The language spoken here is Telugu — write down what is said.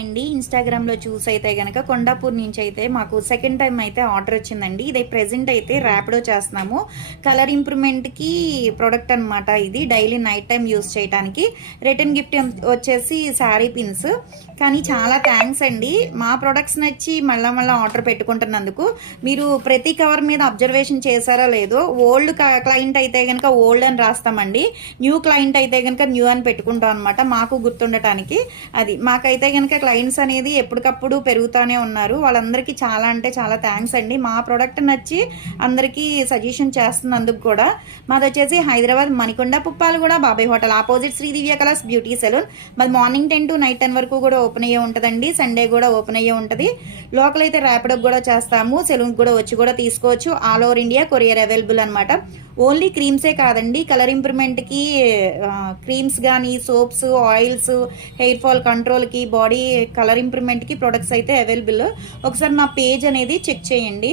అండి ఇన్‌స్టాగ్రామ్‌లో చూసైతే గనక కొండాపూర్ నుంచి అయితే మాకు సెకండ్ టైమ్ అయితే ఆర్డర్ వచ్చిందండి. ఇది ప్రెజెంట్ అయితే ర్యాపిడో చేస్తున్నాము. కలర్ ఇంప్రూవ్‌మెంట్‌కి ప్రొడక్ట్ అనమాట ఇది. డైలీ నైట్ టైమ్ యూజ్ చేయటానికి. రిటర్న్ గిఫ్ట్ వచ్చేసి శారీ పిన్స్. కానీ చాలా థ్యాంక్స్ అండి. మా ప్రొడక్ట్స్ నచ్చి మళ్ళా ఆర్డర్ పెట్టుకుంటున్నందుకు. మీరు ప్రతి కవర్ మీద అబ్జర్వేషన్ చేశారో లేదో ఓల్డ్ క్లయింట్ అయితే గనక ఓల్డ్ అని రాస్తామండి. న్యూ క్లయింట్ అయితే గనక న్యూ అని పెట్టుకుంటాం అనమాట. మాకు గుర్తుండటానికి. అది మాకైతే గనక క్లయింట్స్ అనేది ఎప్పటికప్పుడు పెరుగుతూనే ఉన్నారు. వాళ్ళందరికీ చాలా అంటే చాలా థ్యాంక్స్ అండి. మా ప్రోడక్ట్ నచ్చి అందరికీ సజెషన్ చేస్తున్నందుకు కూడా. మాది వచ్చేసి హైదరాబాద్ మణికొండ పుప్పాలగూడ బాబాయ్ హోటల్ ఆపోజిట్ శ్రీ దివ్య కలర్స్ బ్యూటీ సెలూన్. మాది మార్నింగ్ 10 to నైట్ 10 వరకు కూడా ఓపెన్ అయ్యే ఉంటుందండి. సండే కూడా ఓపెన్ అయ్యే ఉంటుంది. లోకల్ అయితే ర్యాపిడోకి కూడా చేస్తాము. సెలూన్కి కూడా వచ్చి కూడా తీసుకోవచ్చు. All over India courier available అనమాట. ఓన్లీ క్రీమ్సే కాదండి, కలర్ ఇంప్రూవ్మెంట్కి క్రీమ్స్ కానీ సోప్స్, ఆయిల్స్, హెయిర్ ఫాల్ కంట్రోల్కి, బాడీ కలర్ ఇంప్రూవ్మెంట్కి ప్రొడక్ట్స్ అయితే అవైలబుల్. ఒకసారి మా పేజ్ అనేది చెక్ చేయండి.